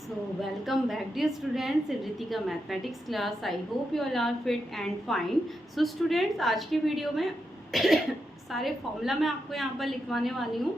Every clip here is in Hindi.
So welcome back dear students in Ritika mathematics class. I hope you all are fit and fine. So students, आज के वीडियो में सारे फॉर्मूला मैं आपको यहाँ पर लिखवाने वाली हूँ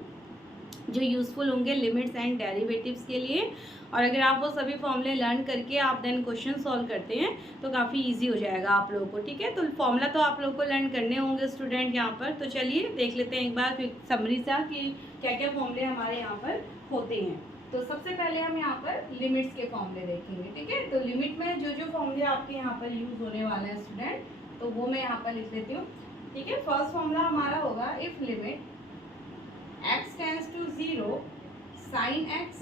जो यूज़फुल होंगे लिमिट्स एंड डेरिवेटिव्स के लिए. और अगर आप वो सभी फॉर्मूले लर्न करके आप देन क्वेश्चन सॉल्व करते हैं तो काफ़ी इजी हो जाएगा आप लोगों को. ठीक है, तो फॉर्मूला तो आप लोगों को लर्न करने होंगे स्टूडेंट यहाँ पर. तो चलिए देख लेते हैं एक बार फिर समरी सा कि क्या क्या फॉर्मूले हमारे यहाँ पर होते हैं. तो सबसे पहले हम यहाँ पर लिमिट्स के फॉर्मूले देखेंगे. ठीक है, तो लिमिट में जो जो फॉर्मूले आपके यहाँ पर यूज़ होने वाले हैं स्टूडेंट, तो वो मैं यहाँ पर लिख लेती हूँ. ठीक है, फर्स्ट फॉर्मूला हमारा होगा if limit x tends to 0 sine x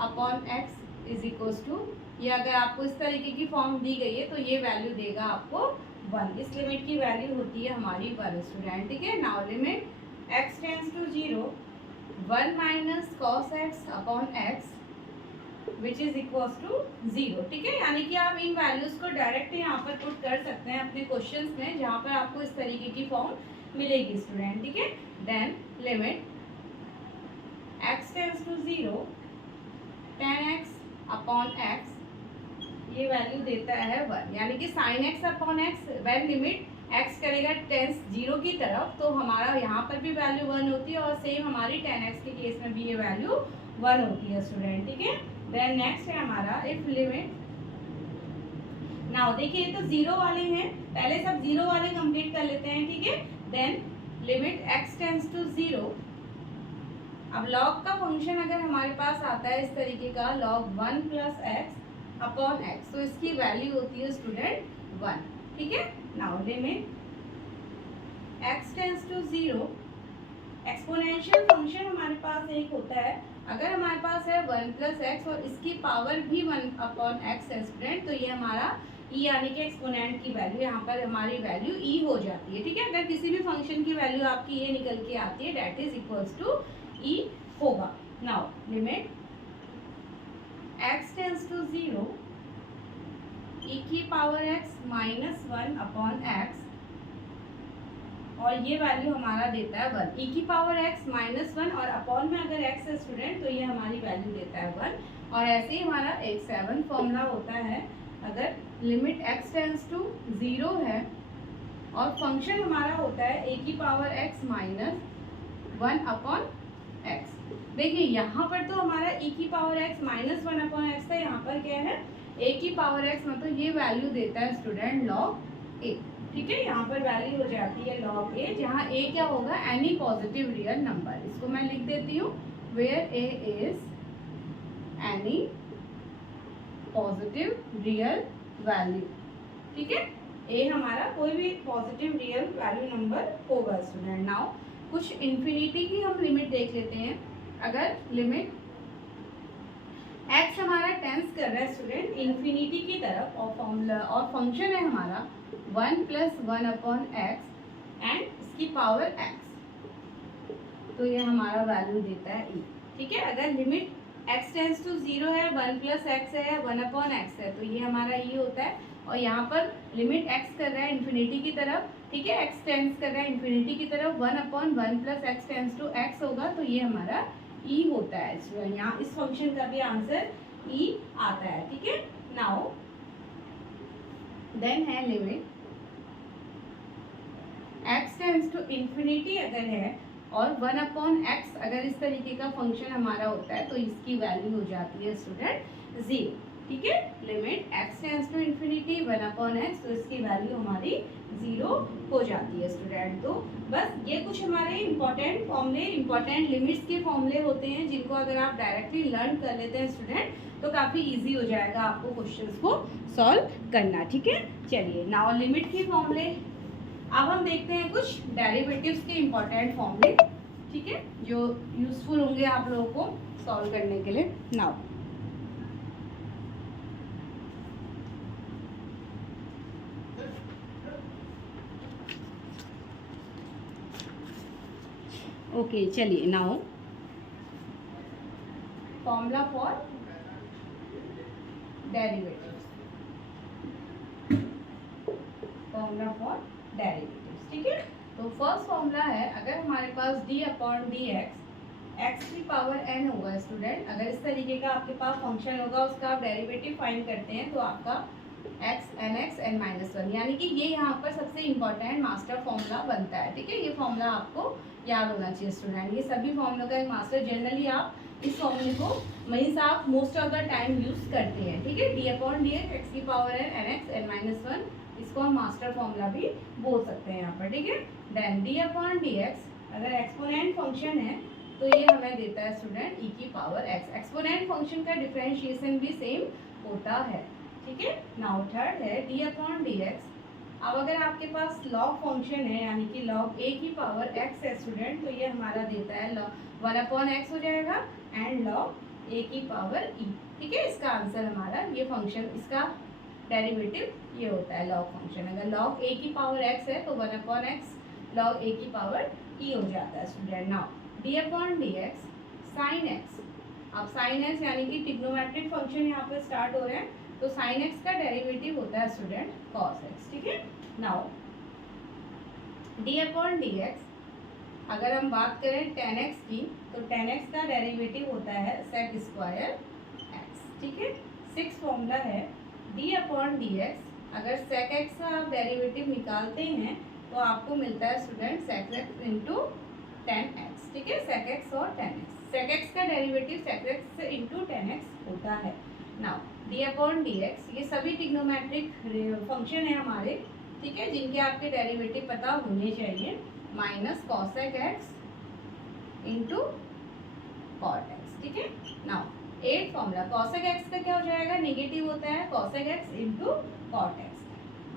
upon x is equals to, ये अगर आपको इस तरीके की फॉर्म दी गई है तो ये वैल्यू देगा आपको 1. इस लिमिट की वैल्यू होती है हमारी 1 स्टूडेंट. ठीक है, now limit x tends to 0 1 minus cos x upon x which is equals to 0. ठीक है, यानी कि आप इन वैल्यूज को डायरेक्ट यहाँ पर पुट कर सकते हैं अपने क्वेश्चंस में जहाँ पर आपको इस तरीके की फॉर्म मिलेगी स्टूडेंट. ठीक है, then limit x tends to 0 tan x upon x, ये वैल्यू देता है 1. यानी कि sin x upon x when limit x करेगा टेंस 0 की तरफ तो हमारा यहाँ पर भी वैल्यू 1 होती है और सेम हमारी tan x के केस में भी ये वैल्यू 1 होती है स्टूडेंट. ठीक है, देन नेक्स्ट है हमारा इफ लिमिट, नाउ देखिए तो 0 वाले हैं, पहले सब 0 वाले कंप्लीट कर लेते हैं. ठीक है, then limit x tends to 0. अब लॉग का फंक्शन अगर हमारे पास आता है इस तरीके का log 1 plus x upon x, तो इसकी वैल्यू होती है स्टूडेंट 1. ठीक है, now limit x tends to 0. Exponential function हमारे पास एक होता है, अगर हमारे पास है 1 प्लस एक्स और इसकी पावर भी 1 अपॉन एक्स है स्टूडेंट, तो ये हमारा e यानी कि एक्सपोनेंट की वैल्यू यहाँ पर हमारी वैल्यू e हो जाती है. ठीक है, अगर किसी भी फंक्शन की वैल्यू आपकी ये निकल के आती है that is equals to e होगा. Now limit x tends to 0 e की power x minus 1 upon x, और ये वैल्यू हमारा देता है 1. e की पावर x माइनस 1 और अपॉन में अगर x है स्टूडेंट तो ये हमारी वैल्यू देता है 1. और ऐसे ही हमारा एक 7 फॉर्मूला होता है, अगर लिमिट x टेंड्स टू 0 है और फंक्शन हमारा होता है a की power x minus 1 upon x. देखिए यहाँ पर तो हमारा e की power x minus 1 upon x था, यहाँ पर क्या है a की पावर x, मतलब ये वैल्यू देता है स्टूडेंट log a. ठीक है, यहाँ पर वैल्यू हो जाती है log a, जहाँ a क्या होगा एनी पॉजिटिव रियल नंबर. इसको मैं लिख देती हूँ where a is any positive real value. ठीक है, a हमारा कोई भी पॉजिटिव रियल वैल्यू नंबर होगा स्टूडेंट. नाउ कुछ इन्फिनिटी की हम लिमिट देख लेते हैं. अगर लिमिट x हमारा टेंस कर रहा है स्टूडेंट इन्फिनिटी की तरफ और फॉर्मूला और फंक्शन है हमारा 1 प्लस 1 अपॉन एक्स एंड इसकी पावर x, तो ये हमारा वैल्यू देता है e. ठीक है, अगर लिमिट x टेंस टू 0 है 1 प्लस एक्स है 1 अपॉन एक्स है, तो ये हमारा e होता है. और यहाँ पर लिमिट x कर रहा है इन्फिनिटी की तरफ. ठीक है, x टेंस कर रहा है इन्फिनिटी की तरफ, 1 upon 1 plus x tends to x होगा, तो ये हमारा e होता है. यहाँ इस फंक्शन का भी आंसर e आता है. ठीक है, नाउ देन है limit x tends to infinity अगर है और 1 अपॉन x अगर इस तरीके का फंक्शन हमारा होता है तो इसकी वैल्यू हो जाती है स्टूडेंट 0. ठीक है, limit x tends to infinity 1 upon x, तो इसकी वैल्यू हमारी 0 हो जाती है स्टूडेंट. तो बस ये कुछ हमारे इंपॉर्टेंट फॉर्मूले, इंपॉर्टेंट लिमिट्स के फॉर्मूले होते हैं जिनको अगर आप डायरेक्टली लर्न कर लेते हैं स्टूडेंट तो काफ़ी इजी हो जाएगा आपको क्वेश्चंस को सॉल्व करना. ठीक है, चलिए नाउ लिमिट के फॉर्मूले. अब हम देखते हैं कुछ डेरिवेटिव्स के इंपॉर्टेंट फॉर्मूले. ठीक है, जो यूजफुल होंगे आप लोगों को सॉल्व करने के लिए. नाउ ओके, चलिए now formula for derivatives. Formula for derivatives. ठीक है, तो फर्स्ट फॉर्मूला है अगर हमारे पास d upon D x x की पावर एन होगा स्टूडेंट। अगर इस तरीके का आपके पास फंक्शन होगा, उसका आप डेरिवेटिव फाइंड करते हैं तो आपका एक्स एन माइनस वन, यानी कि ये यहाँ पर सबसे इम्पॉर्टेंट मास्टर फॉर्मूला बनता है। ठीक है, ये फॉर्मूला आपको याद होना चाहिए स्टूडेंट। ये सभी फॉर्मूलों का एक मास्टर, जनरली आप इस फॉर्मूले को वहीं से आप most of the time use करते हैं। ठीक है, डी अपॉन डी एक्स की power n x n minus one, इसको हम मास्टर फॉर्मूला भी बोल सकते हैं यहाँ पर। ठीक है, then d upon D x, अगर एक्सपोनेंट फंक्शन है तो ये हमें देता है स्टूडेंट ई की पावर एक्स। एक्सपोनेंट फंक्शन का डिफरेंशिएशन भी सेम होता है। ठीक है, नाउ थर्ड है डी अपॉन डी एक्स। अब अगर आपके पास लॉग फंक्शन है, यानी कि लॉग ए की पावर एक्स है स्टूडेंट, तो ये हमारा देता है लॉग वन अपॉन एक्स हो जाएगा एंड लॉग ए की पावर ई। ठीक है, इसका आंसर हमारा ये फंक्शन, इसका डेरिवेटिव ये होता है लॉग फंक्शन। अगर लॉग ए की पावर एक्स है तो वन अपॉन एक्स लॉग ए की पावर ई हो जाता है student. Now D upon D x sine x. अब साइन एक्स यानी कि ट्रिग्नोमेट्रिक फंक्शन यहाँ पे स्टार्ट हो रहे हैं, तो साइन एक्स का डेरिवेटिव होता है स्टूडेंट कॉस एक्स। ठीक है, now D upon D x, अगर हम बात करें टेन एक्स की, तो टेन एक्स का डेरिवेटिव होता है सेक स्क्वायर एक्स। ठीक है, सिक्स फॉर्मूला है डी अपॉन डी एक्स। अगर सेक एक्स का आप डेरिवेटिव निकालते हैं तो आपको मिलता है student sec x into tan x. ठीक है, सेक एक्स और टेन एक्स, सेक एक्स का derivative sec x into tan x होता है। Now D upon D x, ये सभी ट्रिग्नोमेट्रिक फंक्शन है हमारे। ठीक है, जिनके आपके डेरिवेटिव पता होने चाहिए। Minus cosec x into cot x. ठीक है, now eighth formula cosec x का क्या हो जाएगा, नेगेटिव होता है cosec x into cot x.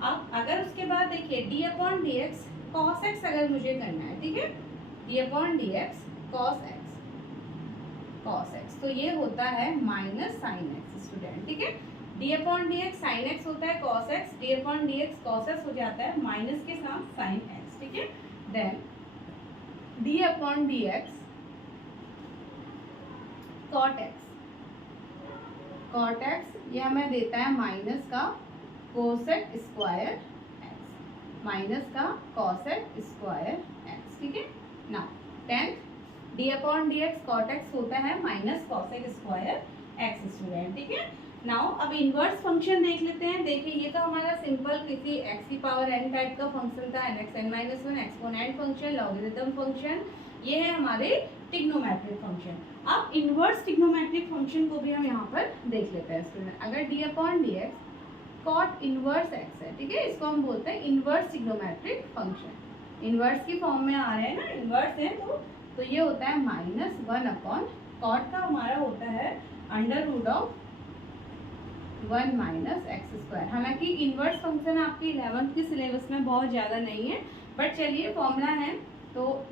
अब अगर उसके बाद देखिए d upon D x cos x अगर मुझे करना है, ठीक है, d upon D x cos x, तो ये होता है माइनस साइन एक्स स्टूडेंट। ठीक है, d upon D x sine x होता है cos x, D upon D x cos x हो जाता है माइनस के साथ साइन एक्स। ठीक है, then d upon D x cot x, ये हमें देता है माइनस का कोसेक स्क्वायर एक्स, माइनस का कोसेक स्क्वायर एक्स। ठीक है, now tenth d upon D x cot x होता है minus cosec square x student. ठीक है, नाउ अब इनवर्स फंक्शन देख लेते हैं। देखिए ये तो हमारा सिंपल किसी एक्स की पावर एन टाइप का फंक्शन था, n x n minus one, exponent function, logarithm function, ये है हमारे ट्रिग्नोमेट्रिक फंक्शन। अब इनवर्स ट्रिग्नोमेट्रिक फंक्शन को भी हम यहाँ पर देख लेते हैं स्टूडेंट। अगर d upon D x cot inverse x है, ठीक है, इसको हम बोलते हैं इनवर्स ट्रिग्नोमेट्रिक फंक्शन। इनवर्स की फॉर्म में आ रहे हैं ना, इनवर्स है तो ये होता है माइनस वन अपॉन कॉट का हमारा होता है under root of one minus x square. हालांकि इनवर्स फंक्शन आपकी 11th के सिलेबस में बहुत ज़्यादा नहीं है, बट चलिए फॉर्मूला है तो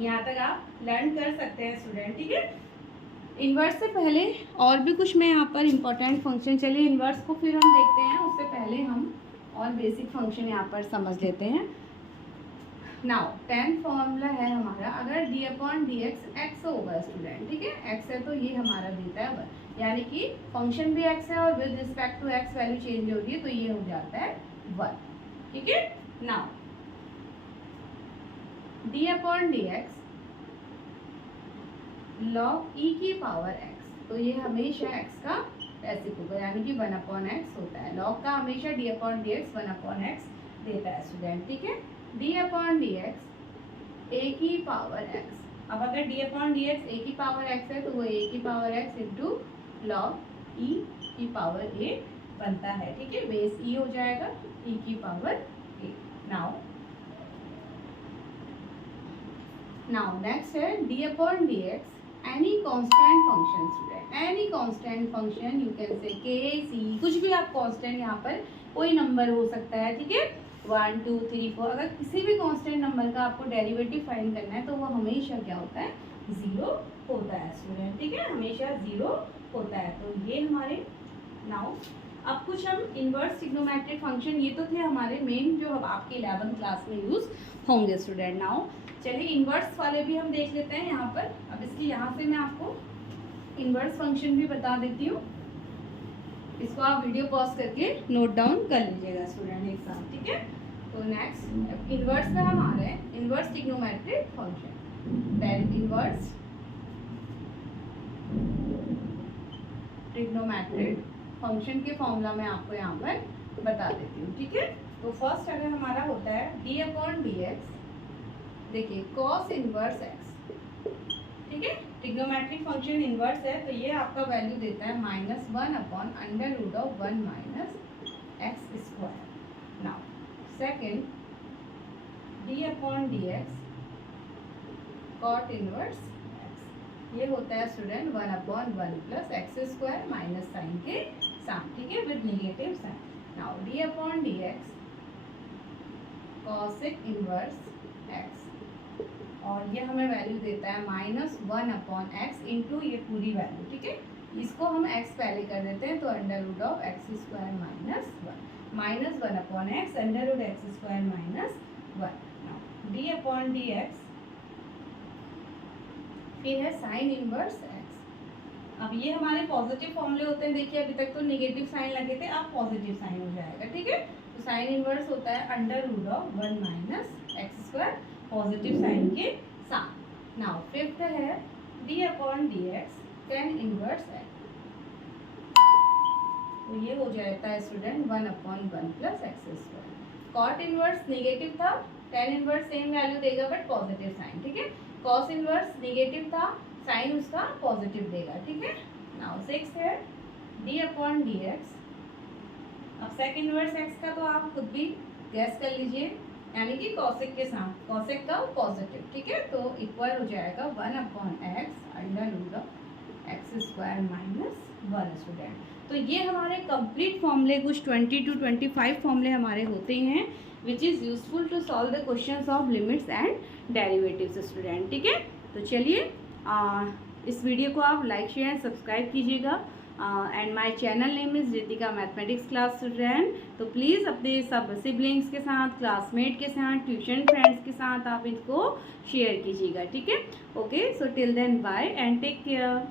यहाँ तक आप लर्न कर सकते हैं स्टूडेंट। ठीक है, इन्वर्स से पहले और भी कुछ मैं यहाँ पर इम्पोर्टेंट फंक्शन, चलिए इन्वर्स को फिर हम देखते हैं, उससे पहले हम और बेसिक फंक्शन यहाँ पर समझ लेते हैं। नाउ 10th फॉर्मूला है हमारा, अगर d upon D x x होगा स्टूडेंट, ठीक है, एक्स है तो ये हमारा देता है वन, यानी कि फंक्शन भी एक्स है और with respect to x value change हो रही है तो ये हो जाता है वन। ठीक है, now D upon D X log E की पावर एक्स, तो ये हमेशा एक्स का बेसिक होगा, यानी कि वन अपॉन एक्स होता है। लॉग का हमेशा D upon D x one upon x देता है स्टूडेंट। ठीक है, डी अपॉन डी एक्स ए की पावर एक्स। अब अगर डी अपॉन डी एक्स ए की पावर एक्स है तो वो ए की power x into log E की पावर ए बनता है। ठीक है, बेस ई हो जाएगा ई की पावर ए। नाउ नेक्स्ट है d upon D x any constant function student, any constant function, you can say के सी, कुछ भी आप कांस्टेंट, यहाँ पर कोई नंबर हो सकता है। ठीक है, 1 2 3 4, अगर किसी भी कांस्टेंट नंबर का आपको डेरिवेटिव फाइंड करना है तो वो हमेशा क्या होता है, जीरो होता है स्टूडेंट। ठीक है, हमेशा जीरो होता है। तो ये हमारे नाउ अब कुछ हम इनवर्स ट्रिग्नोमेट्रिक फंक्शन, ये तो थे हमारे मेन जो अब आपके 11th क्लास में यूज होंगे स्टूडेंट। नाउ चलिए इनवर्स वाले भी हम देख लेते हैं यहाँ पर। अब इसकी यहाँ से मैं आपको इनवर्स फंक्शन भी बता देती हूँ, इसको आप वीडियो पॉज करके नोट डाउन कर लीजिएगा स्टूडेंट एक साथ। ठीक है, तो नेक्स्ट इनवर्स में हम आ रहे हैं inverse trigonometric function, that inverse trigonometric function के फॉर्मूला मैं आपको यहाँ पर बता देती हूँ, ठीक है। तो फर्स्ट अगर हमारा होता है d अपॉन डी एक्स, देखिए कॉस इनवर्स एक्स, ठीक है, ट्रिग्नोमेट्रिक फंक्शन इनवर्स है तो ये आपका वैल्यू देता है -1 upon under root of 1 minus x square. Now second d upon D x cot inverse x, ये होता है student 1 upon 1 plus x square minus sign के साथ, ठीक है, with negative sign. Now d upon D x cosec inverse x, और ये हमें वैल्यू देता है -1 अपॉन एक्स इंटू ये पूरी वैल्यू, ठीक है, इसको हम x पहले कर देते हैं तो under root of x square minus 1 upon x under root x square minus 1। D upon D x फिर है साइन इनवर्स एक्स। अब ये हमारे पॉजिटिव फॉर्मूले होते हैं, देखिए अभी तक तो नेगेटिव साइन लगे थे, अब पॉजिटिव साइन हो जाएगा, ठीक है। तो साइन इनवर्स होता है under root of 1 minus x square positive sign के साथ। नाउ फिफ्थ है d upon D x tan inverse x, तो ये हो जाता है student 1 upon 1 plus x square. Cot inverse negative था, टेन इनवर्स सेम वैल्यू देगा बट पॉजिटिव साइन, ठीक है। कॉस इनवर्स नेगेटिव था, साइन उसका पॉजिटिव देगा, ठीक है। नाउ सिक्स है d अपॉन डी एक्स, अब सेक इनवर्स एक्स का तो आप खुद भी गैस कर लीजिए, यानी कि कॉसेक के साथ, कॉसेक का पॉजिटिव, ठीक है, तो इक्वल हो जाएगा 1 upon x under root of x square minus 1 student. तो ये हमारे कंप्लीट फॉर्मूले कुछ 20 to 25 फॉर्मूले हमारे होते हैं which is useful to solve the questions of limits and derivatives student, ठीक है। तो चलिए इस वीडियो को आप लाइक शेयर एंड सब्सक्राइब कीजिएगा, and my channel name is Ritika mathematics class student. तो प्लीज़ अपने सब सिबलिंग्स के साथ, क्लासमेट के साथ, ट्यूशन फ्रेंड्स के साथ आप इनको शेयर कीजिएगा, ठीक है। Okay, so till then bye and take care.